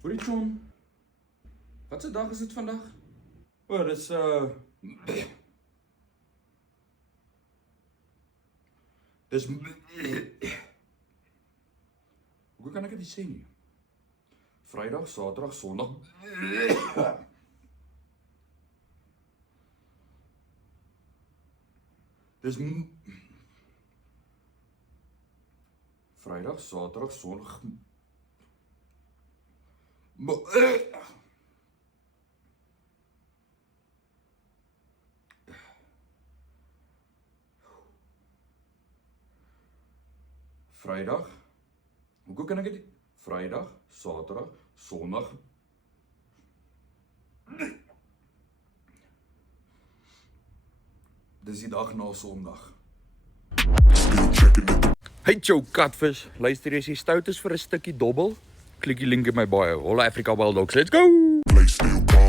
Hoorie John, wat se dag is dit vandag? O, dis dis hoe kan ek dit sê nie? Vrydag, Saterdag, Sondag. Dis Vrydag, Saterdag, Sondag. Vrydag. Hoe kan ek dit? Vrydag, Saterdag, Sondag. Dis die dag na Sondag. Hey Joe Catfish, luister as jy stout is vir 'n stukkie dobbel, klik die link in my bio. Holla Africa Wild Dogs, let's go!